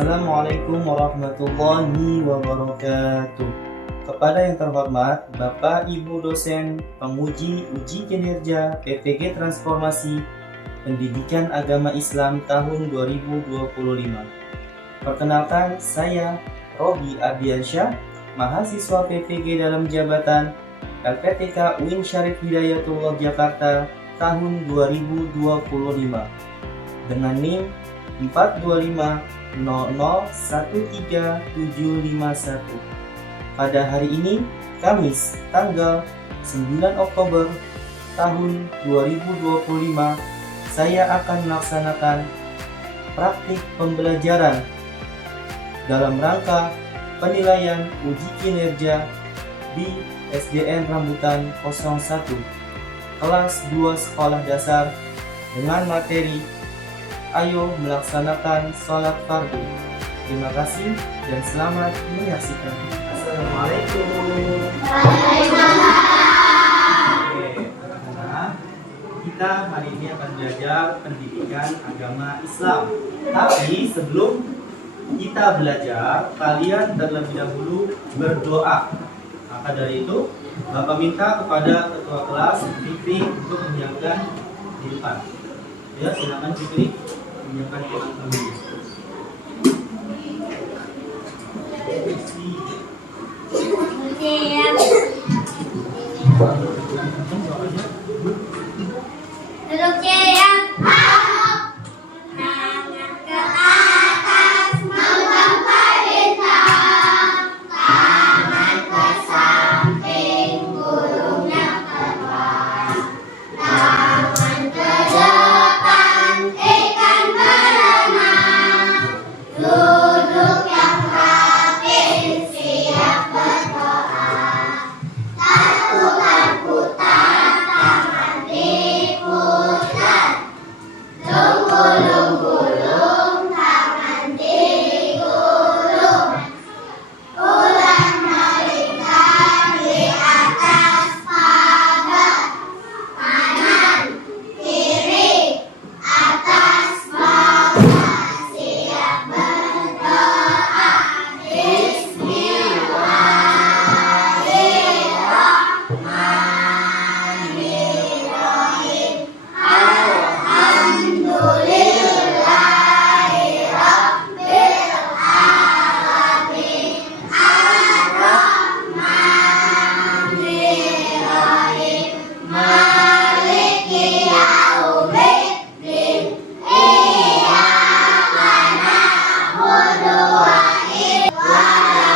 Assalamualaikum warahmatullahi wabarakatuh. Kepada yang terhormat Bapak Ibu dosen penguji uji kinerja PPG Transformasi Pendidikan Agama Islam tahun 2025. Perkenalkan, saya Robi Ardiansyah, mahasiswa PPG dalam jabatan LPTK UIN Syarif Hidayatullah Jakarta tahun 2025 dengan NIM 425001371. Pada hari ini, Kamis, tanggal 9 Oktober tahun 2025, saya akan melaksanakan praktik pembelajaran dalam rangka penilaian uji kinerja di SDN Rambutan 01, kelas 2 sekolah dasar dengan materi Ayo melaksanakan sholat fardu. Terima kasih dan selamat menyaksikan. Assalamualaikum. Nah, kita hari ini akan belajar pendidikan agama Islam. Tapi sebelum kita belajar, kalian terlebih dahulu berdoa. Maka dari itu, Bapak minta kepada ketua kelas Fikri untuk menyiapkan di depan. Ya, silakan Fikri menyiapkan doa kami. Duduk siap. Tangan ke atas menggempar bintang, tangan ke samping burungnya terbang, tangan ke depan ikan berenang, duduk yang rapi siap berdoa, putar-putar tangan diputar, gulung-gulung tangan digulung, ulang melingkar di atas pagar, kanan kiri atas bawah siap berdoa. Bismillahirrahmanirrahim. Alhamdulillahirabbil alamin. Ar-Rahmanirrahim. Maliki yaumiddin. Iyyaka na'budu wa iyyaka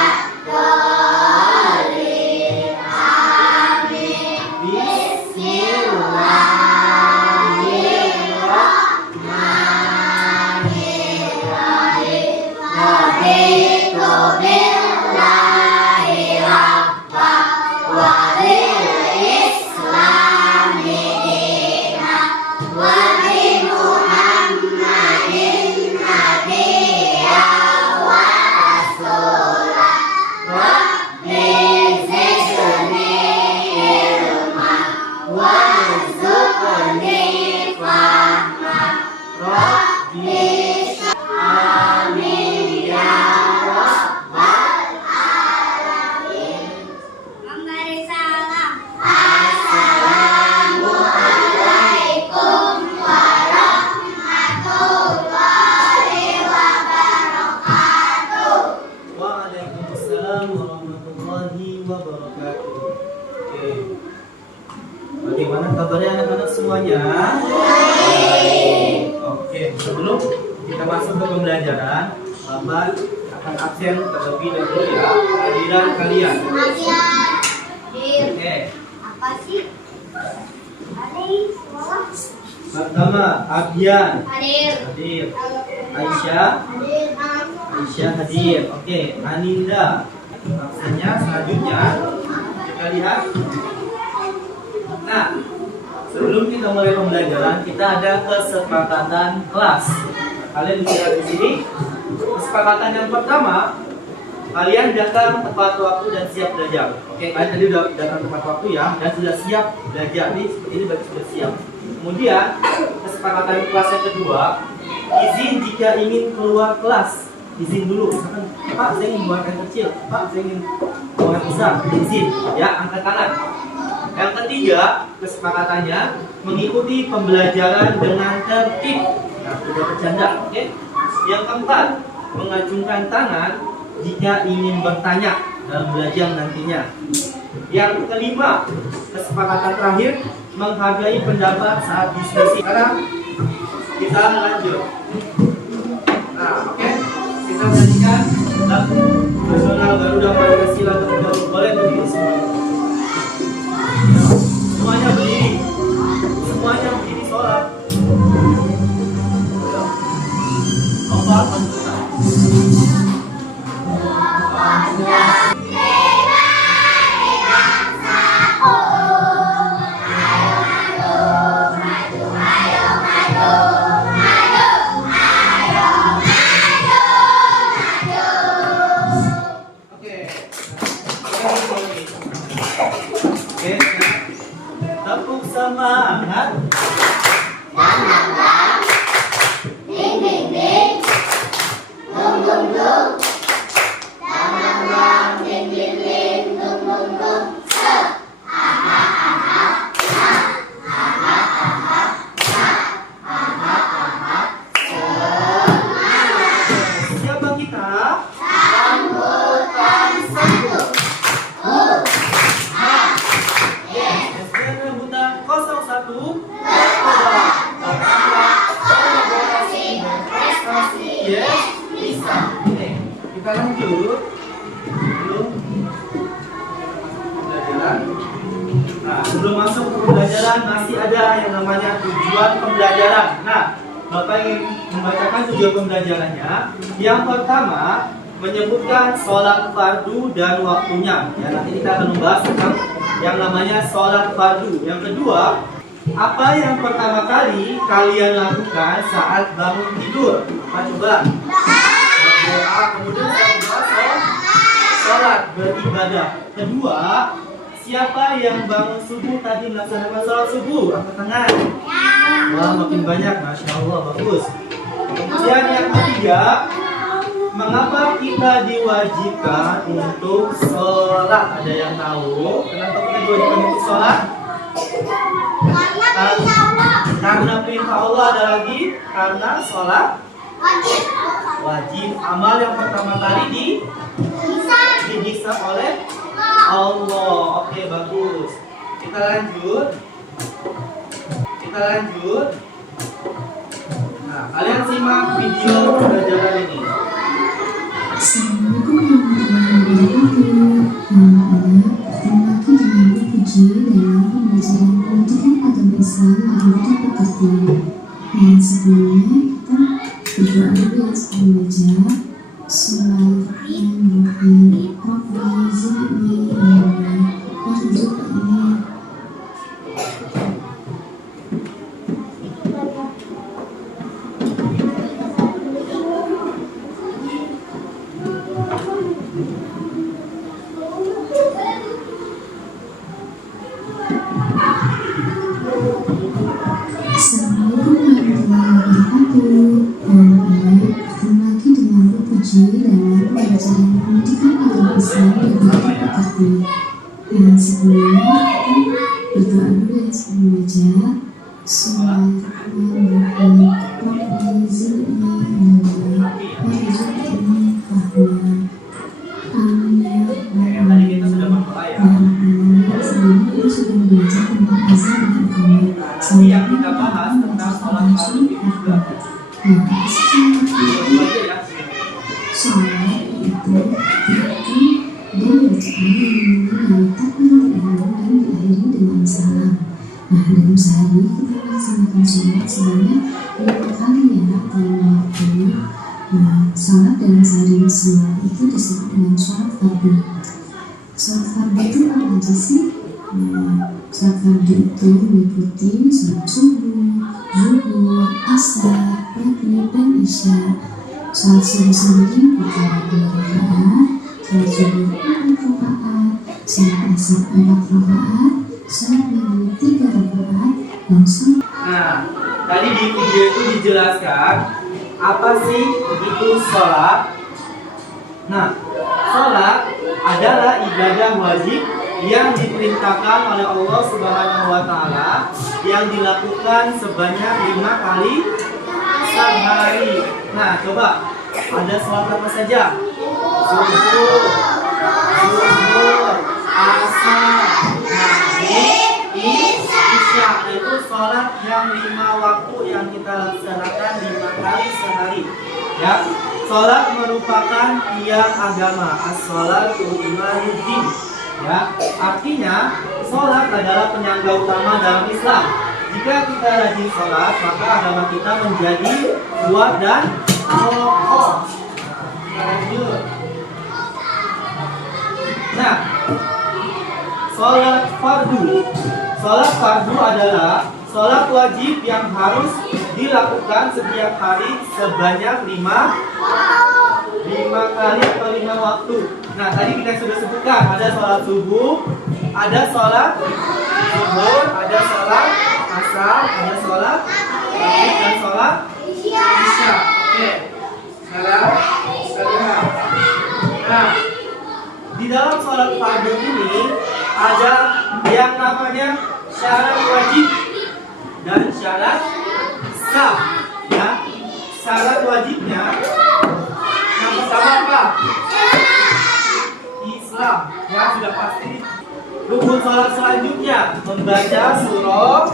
nasta'in. Amin. Bismillahirrahmanirrahim. Raditu billahi rabba wa bil islami dina wa bi Muhammadin nabiyya wa rasula. Rabbi zidni ilma warzuqni fahma. Rabbi amin ya rabbal alamin. Memberi salam. Assalamualaikum warahmatullahi wabarakatuh. Waalaikumsalam warahmatullahi wabarakatuh. Oke. Bagaimana kabarnya anak-anak semuanya? Baik. Oke, sebelum kita masuk ke pembelajaran, Bapak akan absen terlebih dahulu ya. Kehadiran kalian. Oke. Apa sih? Hadir sekolah. Pertama, Abian Hadir. hadir. Aisyah Aisyah hadir. Oke, Aninda. Absennya selanjutnya kita lihat. Nah, sebelum kita mulai pembelajaran, kita ada kesepakatan kelas. Kalian bisa di sini. Kesepakatan yang pertama, kalian datang tepat waktu dan siap belajar. Oke, kalian tadi udah datang tepat waktu ya, dan sudah siap belajar. Nih, seperti ini berarti sudah siap. Kemudian, kesepakatan kelas yang kedua, izin jika ingin keluar kelas. izin dulu. Misalkan, Pak, saya ingin buang air kecil, Pak, saya ingin buang air besar, izin, ya, angkat tangan. Yang ketiga, kesepakatannya mengikuti pembelajaran dengan tertib. Nah, sudah bercanda, oke? Yang keempat, mengacungkan tangan jika ingin bertanya dalam belajar nantinya. Yang kelima, kesepakatan terakhir, menghargai pendapat saat diskusi. Sekarang kita lanjut. Nah, oke, kita nyanyikan lagu nasional Garuda Pancasila terlebih dahulu. Boleh berdiri semuanya. Semuanya berdiri. Semuanya berdiri sholat. Lompat menentukan. Oke, tepuk semangat. Ding ding ding, dung dung dung, dang dang dang, ding ding ding, dung dung dung, se, aha aha, ha, aha aha, ha, aha aha, semangat. Siapa kita? Sambutan satu, SDN Rambutan 01. kolaborasi berprestasi. Yes, bisa. Oke, kita lanjut. Belum pembelajaran. Nah, sebelum masuk ke pembelajaran masih ada yang namanya tujuan pembelajaran. Nah, Bapak ingin membacakan tujuan pembelajarannya. Yang pertama, menyebutkan sholat fardu dan waktunya. Ya, nanti kita akan membahas tentang yang namanya sholat fardu. Yang kedua, apa yang pertama kali kalian lakukan saat bangun tidur? Apa coba? Berdoa, kemudian setelah sholat, beribadah. Kedua, siapa yang bangun subuh tadi melaksanakan sholat subuh? Angkat tangan. Wah, makin banyak, Masya Allah, bagus. Kemudian yang ketiga, mengapa kita diwajibkan untuk sholat? Ada yang tahu kenapa kita diwajibkan untuk sholat? Karena perintah Allah. Ada lagi karena sholat wajib. Amal yang pertama kali dihisab oleh Allah. Oke, bagus. Kita lanjut. Nah, kalian simak video pembelajaran ini. Assalamualaikum warahmatullahi wabarakatuh. Lagi dengan puji dalam pembelajaran pendidikan agama Islam Garuda Pancasila. Dan sebelumnya kita berdoa dulu ya sebelum belajar. Bismillahirrahmanirrahim. Rabbi zidni ilma warzuqni. Assalamualaikum warahmatullahi wabarakatuh. Ketemu lagi dengan Bu Puji dalam pembelajaran pendidikan agama Islam Garuda Pancasila. Dan sebelumnya kita berdoa dulu ya sebelum belajar. Bismillahirrahmanirrahim. Rabbi zidni ilma warzuqni fahma. Amin ya rabbal Tadi kita sudah berdoa ya. alamin. Sebelumnya kita sudah belajar tentang azan dan iqamah. Nanti yang kita bahas tentang sholat fardu itu juga. Dua aja ya. Sholat itu berarti dan bacaan yang takbiratul ihram dan diakhiri dengan salam. Nah, dalam sehari kita melaksanakan sholat sebanyak 5 kali ya dalam waktu. Nah, sholat dalam sehari semua itu disebut dengan sholat fardu. Sholat fardu itu apa aja sih? Sholat fardu itu meliputi sholat subuh, zuhur, asar, maghrib, dan isya. Sholat subuh sendiri berjarak 2 rakaat, sholat zuhur 4 rakaat, sholat asar 4 rakaat, sholat maghrib 3 rakaat, dan sholat. Nah, tadi di video itu dijelaskan apa sih itu sholat, Nah, sholat adalah ibadah wajib yang diperintahkan oleh Allah Subhanahu wa Ta'ala, yang dilakukan sebanyak 5 kali sehari. Nah, coba ada sholat apa saja? Subuh, zuhur, asar, maghrib, isya. Itu sholat yang 5 waktu yang kita laksanakan 5 kali sehari. Ya, sholat merupakan tiang agama. As-sholatu imaduddin. Ya, artinya sholat adalah penyangga utama dalam Islam. Jika kita rajin sholat, maka agama kita menjadi kuat dan kokoh. Lanjut. Nah, sholat fardu. Sholat fardu adalah sholat wajib yang harus dilakukan setiap hari sebanyak 5 kali atau 5 waktu. Nah, tadi kita sudah sebutkan ada sholat subuh, ada sholat zuhur, ada sholat asar, ada sholat maghrib dan sholat isya. Oke. Sekarang kita lihat. Nah, di dalam sholat fardu ini ada yang namanya syarat wajib dan syarat sah. Ya, syarat wajibnya yang pertama apa? Islam. Ya, sudah pasti. Rukun sholat selanjutnya membaca surah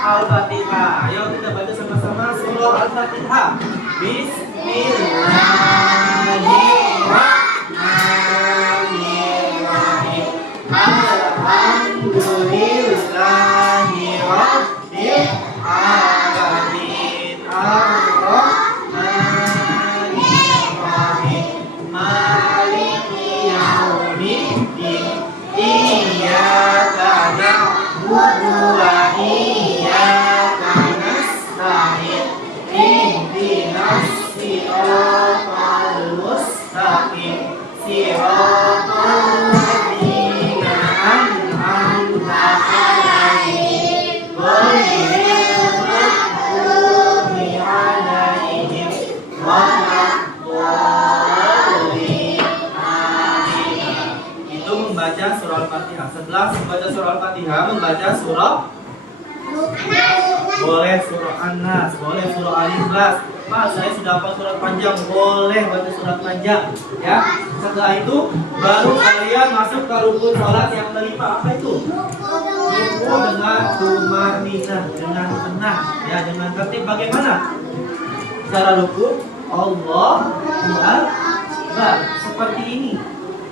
Al-Fatihah. Ayo kita baca sama-sama surah Al-Fatihah. Bismillahirrahmanirrahim. Alhamdulillahirabbil alamin. Ar-Rahmanirrahim. Maliki yaumiddin. Iyyaka na'budu wa iyyaka nasta'in. Ihdinas siratal mustaqim. Siratal ladzina an'amta 'alaihim ghairil maghdubi 'alaihim waladdallin. Itu membaca surah Al-Fatihah. Setelah membaca surah Al-Fatihah, membaca surah boleh surah An-Nas, boleh surah Al-Ikhlas. Mas, saya sudah hafal surat panjang, boleh baca surat panjang. Ya, setelah itu baru kalian masuk ke rukun sholat yang kelima. Apa itu? Ruku dengan tumaninah, dengan tenang, ya, dengan tertib. Bagaimana cara ruku? Allahu Akbar, seperti ini.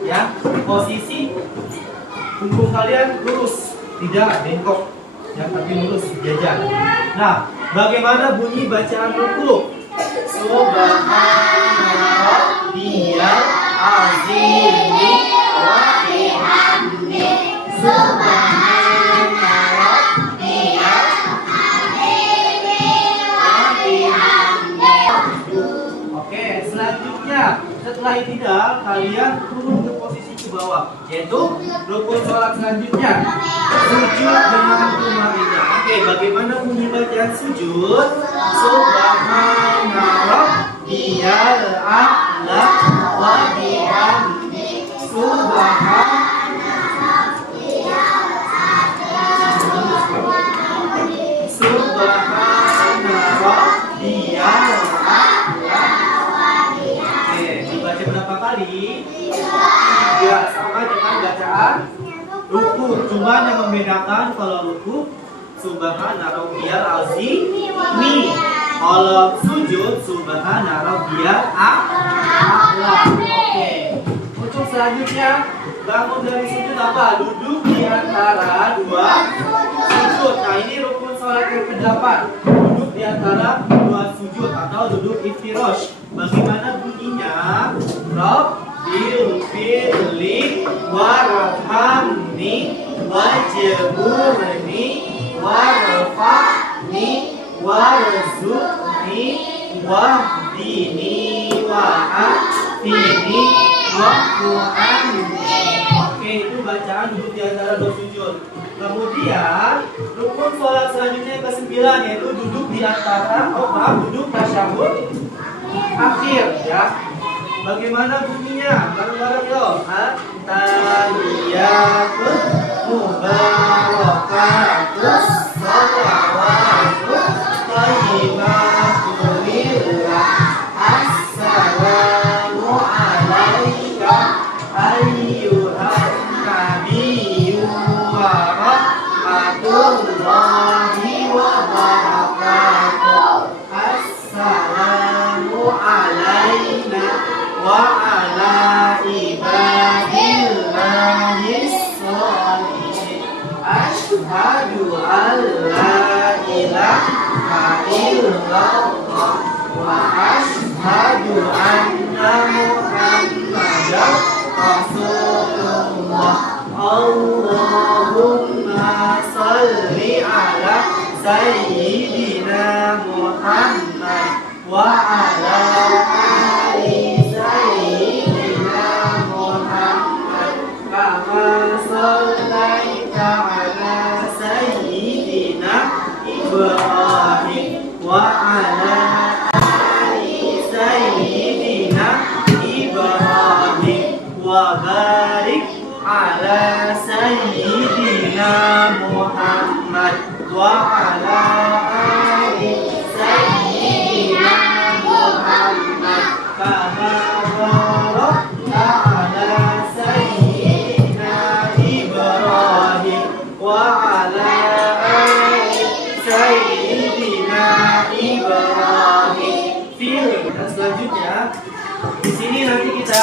Ya, posisi punggung kalian lurus, tidak bengkok, ya, tapi lurus sejajar. Nah, bagaimana bunyi bacaan ruku? Subhana rabbiyal azimi wa bihamdihi. Subhana rabbiyal azimi wa bihamdihi. Oke, selanjutnya setelah itidal kalian turun ke posisi ke bawah, yaitu rukun sholat selanjutnya sujud dengan tumaninah. Oke, bagaimana bunyi bacaan sujud? Subhana rabbiyal a'la wa bihamdihi. Subhana rabbiyal a'la. Oke, dibaca berapa kali? 3, sama dengan bacaan ruku. Cuma yang membedakan kalau ruku Subhana rabbiyal azimi, kalau sujud Subhana rabbiyal a'la. Oke. Untuk selanjutnya bangun dari sujud apa? Duduk di antara 2 sujud. Nah, ini rukun sholat yang ke-8. Duduk di antara 2 sujud atau duduk iftirash. Bagaimana bunyinya? Rabbil firli warhamni wajburni warfa'ni warzuqni wahdini wa'afini wa'fu'anni. Oke, itu bacaan duduk di antara 2 sujud. Kemudian rukun sholat selanjutnya yang ke-9, yaitu duduk di antara duduk tasyahud akhir, ya. Bagaimana bunyinya? Bareng-bareng yuk. At-tahiyyatul mubarakatus shalawatut thayyibatun lillah. Assalamu alaika ayyuhan nabiyyu wa rahmatullahi wa barakatuh. Assalamu alaina wa ala ibadillahis sholihin. Asyhadu an la ilaha illallah wa asyhadu anna muhammadan rasulullah. Allahumma salli ala sayyidina Muhammad wa ala ali sayyidina Muhammad kama sallaita ala sayyidina Ibrahim wa ala ali sayyidina Ibrahim wa barik ala sayyidina Muhammad wa ala ali sayyidina Muhammad kama barakta ala sayyidina Ibrahim wa ala ali sayyidina Ibrahim. Dan selanjutnya di sini nanti kita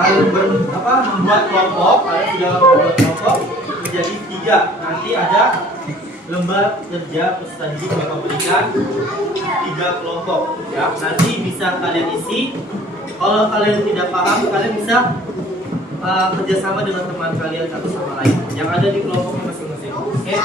akan membuat kelompok. Kalian sudah membuat kelompok menjadi 3. Nanti ada lembar kerja Ustaz Dik bakal berikan 3 kelompok ya. Nanti bisa kalian isi. Kalau kalian tidak paham, kalian bisa kerjasama dengan teman kalian satu sama lain yang ada di kelompoknya masing-masing. Oke?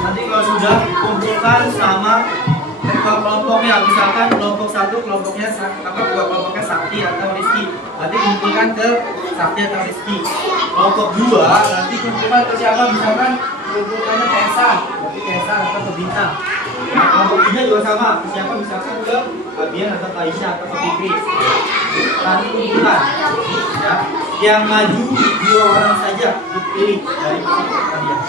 Nanti kalau sudah kumpulkan sama ketua kelompoknya. Misalkan kelompok 1 kelompoknya ketua kelompoknya Sakti atau Rizky. Nanti kumpulkan ke Sakti atau Rizky. Kelompok 2 nanti kumpulkan ke siapa? Misalkan kumpulkannya ke Esa, berarti ke Esa atau ke Bintang. Nah, kelompok 3 juga sama. Ke siapa? Misalkan ke Fabian atau Aisyah atau ke Fikri. Nanti kumpulkan. Ya. Yang maju 2 orang saja dipilih dari kelompok kalian.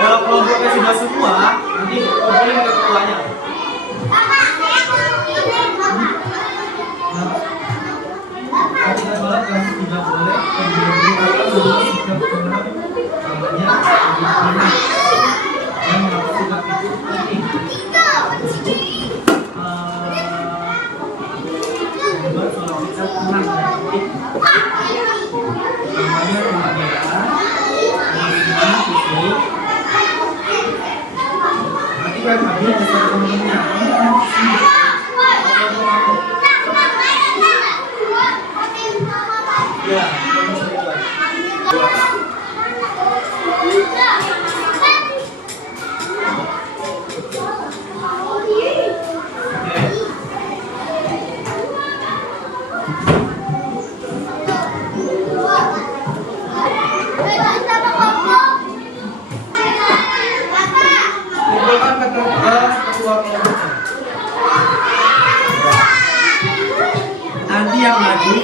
Kalau kelompoknya sudah semua, nanti kumpulin ke ketuanya. Nanti kita sholat kasih tidak boleh yang mengapa sikap itu penting. Membuat sholat kita tenang dan aktif. Namanya kebahagiaan, nanti kan habis bisa temennya. Ya, nanti yang maju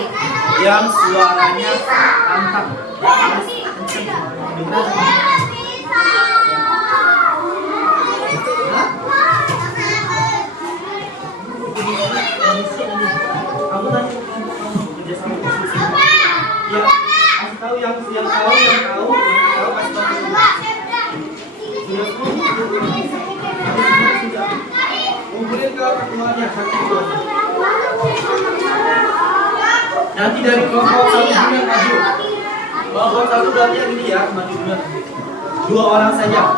yang suaranya lantang, harus kamu tadi kerja sama posisi ya, kasih tahu yang tahu kasih tahu sudah kumpulin ke ketuanya satu. Nanti dari kelompok 1 yang maju. Kelompok 1 berarti yang ini ya, maju dulu. 2 orang saja.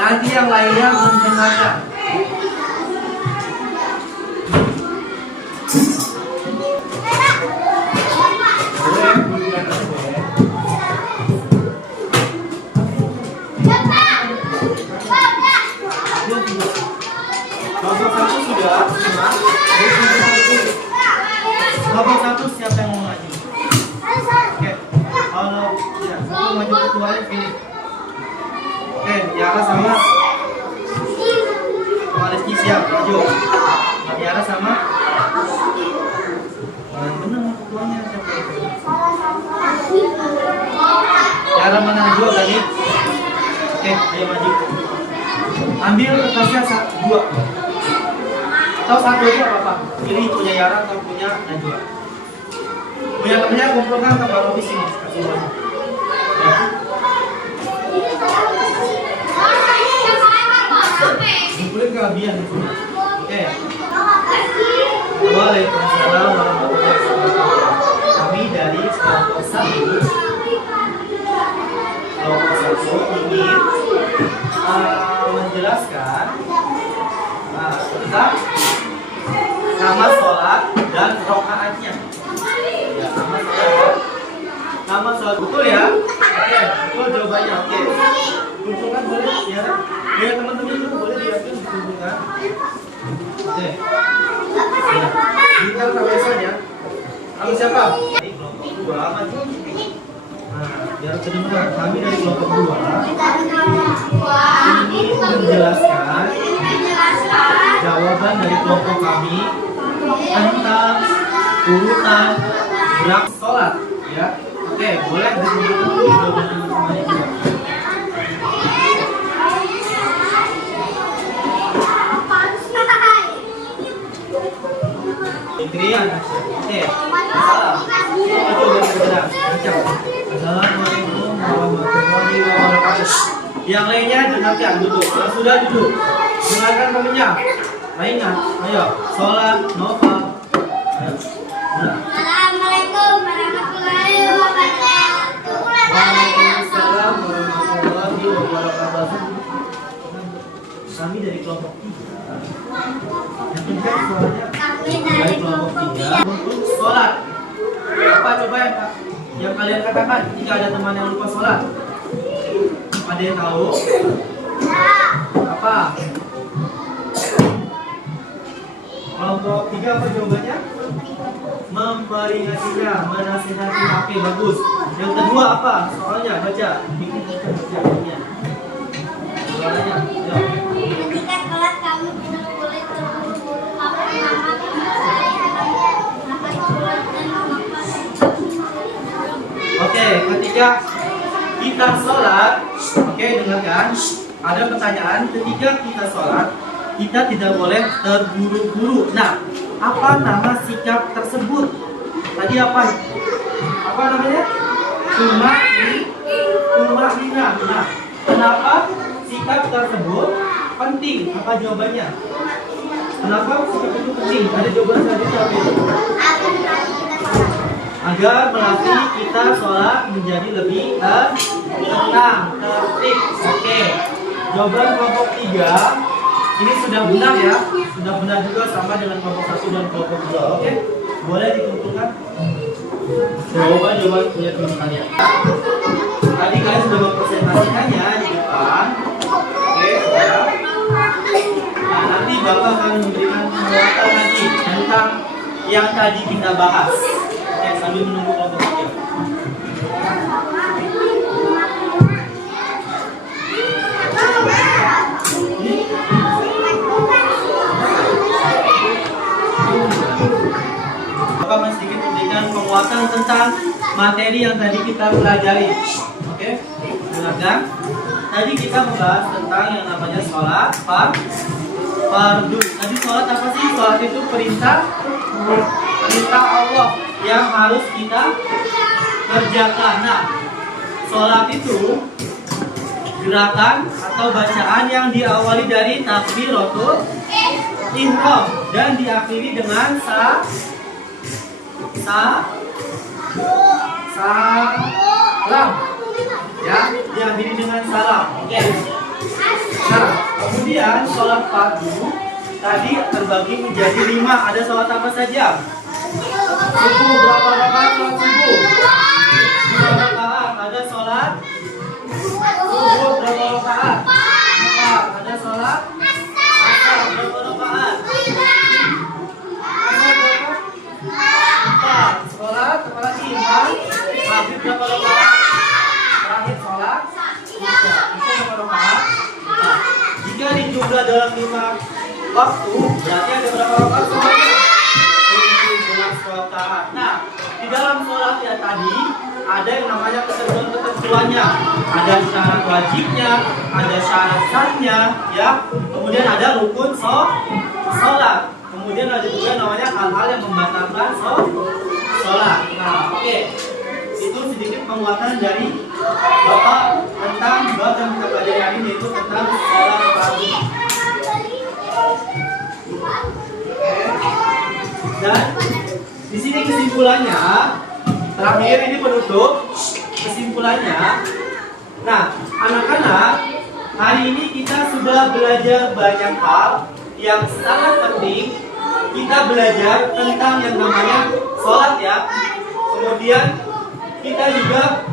Nanti yang lainnya mendengarkan. sini. Oke, Tiara sama Rizky siap, maju. Tiara sama benar ketuanya siapa itu? Tiara mana Najwa tadi? Oke, ayo maju. Ambil kertasnya dua. Atau satu aja apa-apa. Pilih punya Yara atau punya Najwa. Punya temennya kumpulkan ke Pak Robi sini. Kasih uang. Ya. Kumpulin kelebihan di sini. Oke. Waalaikumsalam warahmatullahi wabarakatuh. Kami dari kelompok 1 ingin menjelaskan tentang nama sholat dan rokaatnya. Ya, nama sholat betul ya? Oke, betul jawabannya. Oke, kumpulkan boleh ya? Ya teman-teman itu boleh diatur kumpulkan. Oke. Ya, kita kebiasaan ya. Kamu siapa? Ini kelompok 2 maju. Nah, biar kedengaran kami dari kelompok 2 ingin menjelaskan jawaban dari kelompok kami tentang urutan gerak sholat ya. Oke, boleh dikumpulkan dulu jawaban semuanya juga. Indrian, oke, salam. Coba bergerak, baca. Assalamualaikum warahmatullahi wabarakatuh. Yang lainnya dengarkan duduk. Yang sudah duduk, dengarkan kaminya. Lainnya, ayo, sholat, novel. Assalamualaikum warahmatullahi wabarakatuh. Waalaikumsalam warahmatullahi wabarakatuh. Kami dari kelompok 3. Yang penting suaranya dari kelompok 3 untuk sholat. Apa coba yang kalian katakan jika ada teman yang lupa sholat? Ada yang tahu? Apa? Kelompok 3 apa jawabannya? Memperingatinya, menasihati. Oke, bagus. Yang kedua apa? Soalnya baca. Suaranya. Ayo. Ketika sholat kami tidak boleh terburu-buru makan. Oke, ketika kita sholat, oke dengarkan, ada pertanyaan. Ketika kita sholat, kita tidak boleh terburu-buru. Nah, apa nama sikap tersebut? Tadi apa? Apa namanya? Tumakrina. Nah, kenapa sikap tersebut penting? Apa jawabannya? Kenapa sikap itu penting? Ada jawaban selanjutnya. Agar melatih kita sholat menjadi lebih tenang, tertib. Oke, jawaban kelompok 3 ini sudah benar ya, sudah benar juga sama dengan kelompok 1 dan kelompok 2. Oke, boleh dikumpulkan jawaban punya teman kalian. Tadi kalian sudah mempresentasikannya di depan. Oke, sudah. Nah, nanti Bapak akan memberikan penjelasan lagi tentang yang tadi kita bahas. Oke, sambil menunggu kelompok 3. Bapak masih sedikit memberikan penguatan tentang materi yang tadi kita pelajari. Oke, dengarkan. Tadi kita membahas tentang yang namanya sholat fardu. Tadi sholat apa sih? Sholat itu perintah Allah yang harus kita kerjakan. Nah, sholat itu gerakan atau bacaan yang diawali dari takbiratul ihram dan diakhiri dengan salam ya, diakhiri dengan salam. Oke. Nah, kemudian sholat fardu tadi terbagi menjadi 5. Ada sholat apa saja? Subuh berapa rakaat? Sholat subuh 2 rakaat. Ada sholat subuh berapa rakaat? 4. Ada sholat asar berapa rakaat? Asar berapa? 4. Sholat apa lagi? 4. Maghrib berapa rakaat? Terakhir sholat sholat dalam 5 waktu, berarti ada berapa rakaat sholatnya? 17 rakaat. Nah, di dalam sholat ya tadi ada yang namanya ketentuan-ketentuannya, ada syarat wajibnya, ada syarat sahnya, ya. Kemudian ada rukun sholat. Kemudian ada juga namanya hal-hal yang membatalkan sholat. Nah, oke. Itu sedikit penguatan dari Bapak tentang bab yang kita pelajari hari ini, yaitu tentang sholat fardu. Dan di sini kesimpulannya, terakhir ini penutup kesimpulannya. Nah, anak-anak, hari ini kita sudah belajar banyak hal yang sangat penting. Kita belajar tentang yang namanya sholat, ya. Kemudian kita juga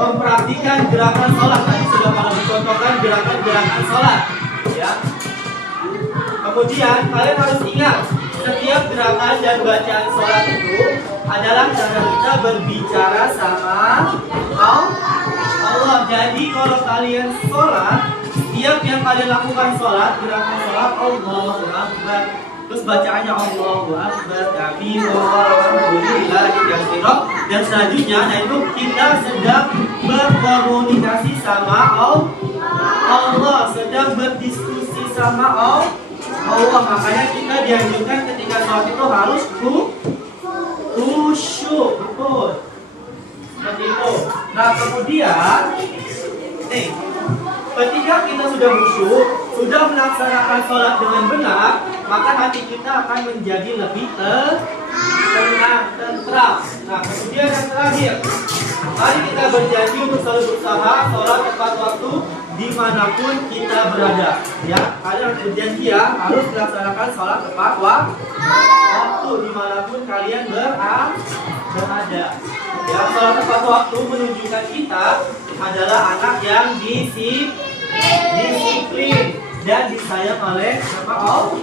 mempraktikkan gerakan sholat. Tadi sudah pernah dicontohkan gerakan-gerakan sholat, ya. Kemudian kalian harus ingat, setiap gerakan dan bacaan sholat itu adalah cara kita berbicara sama Allah. Jadi kalau kalian sholat, setiap yang kalian lakukan sholat, gerakan sholat, Allahu Akbar, terus bacaannya Allahu Akbar, Alhamdulillah, dan selanjutnya, nah itu kita sedang berkomunikasi sama Allah, sedang berdiskusi sama Allah. Makanya kita dianjurkan ketika sholat itu harus khusyuk, betul. Seperti itu. Nah, kemudian ketika kita sudah khusyuk, sudah melaksanakan sholat dengan benar, maka hati kita akan menjadi lebih tenang, tentram. Nah, kemudian yang terakhir, mari kita berjanji untuk selalu berusaha sholat tepat waktu dimanapun kita berada. Ya, kalian harus berjanji ya, harus melaksanakan sholat tepat waktu dimanapun kalian berada. Ya, sholat tepat waktu menunjukkan kita adalah anak yang disiplin dan disayang oleh Allah.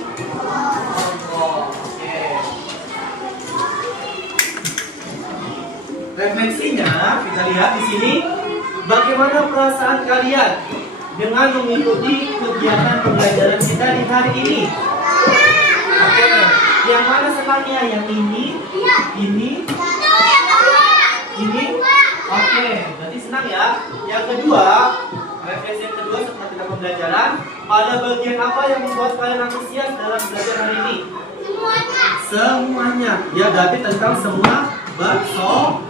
Refleksinya kita lihat di sini, bagaimana perasaan kalian dengan mengikuti kegiatan pembelajaran kita di hari ini? Oke, yang mana senangnya? Yang ini? Oke, berarti senang ya. Yang kedua, refleksi yang kedua setelah kita pembelajaran, pada bagian apa yang membuat kalian antusias dalam belajar hari ini? Semuanya. Ya, berarti tentang semua bab sholat.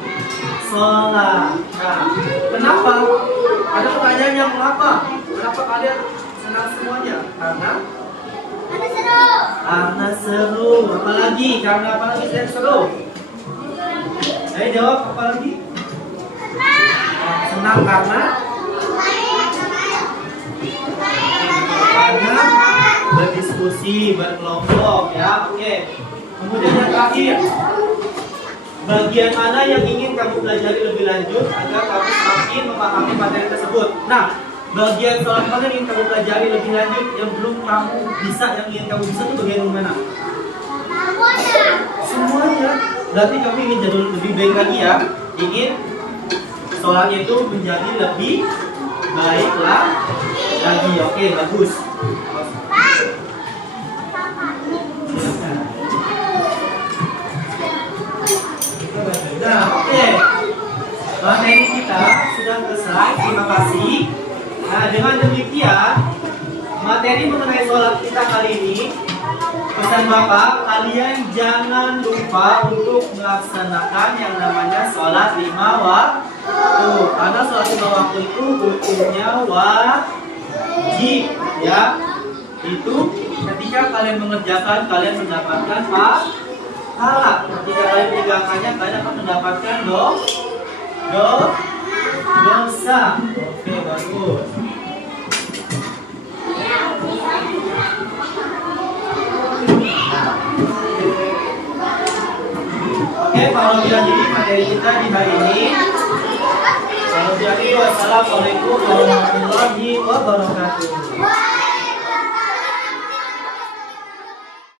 Nah, kenapa? Ada pertanyaan yang mengapa? Kenapa kalian senang semuanya? Karena seru. Apalagi? Karena apalagi saya seru? Saya jawab apalagi? Senang karena berdiskusi, berkelompok, ya. Oke. Kemudian yang terakhir, bagian mana yang ingin kamu pelajari lebih lanjut agar kamu semakin memahami materi tersebut? Nah, bagian sholat mana yang ingin kamu pelajari lebih lanjut yang belum kamu bisa, yang ingin kamu bisa itu bagian mana? Semuanya. Berarti kamu ingin jadi lebih baik lagi ya, ingin sholatnya itu menjadi lebih baik lagi. Oke, bagus. Nah, oke. Materi kita sudah selesai. Terima kasih. Nah, dengan demikian materi mengenai sholat kita kali ini, pesan Bapak, kalian jangan lupa untuk melaksanakan yang namanya sholat 5 waktu. Karena sholat 5 waktu itu hukumnya wajib, ya. Itu ketika kalian mengerjakan, kalian mendapatkan pahala. Ketika kalian meninggalkannya, kalian akan mendapatkan dosa. Oke, bagus. Oke, kalau jadi materi kita di hari ini, kalau jadi wassalamualaikum warahmatullahi wabarakatuh.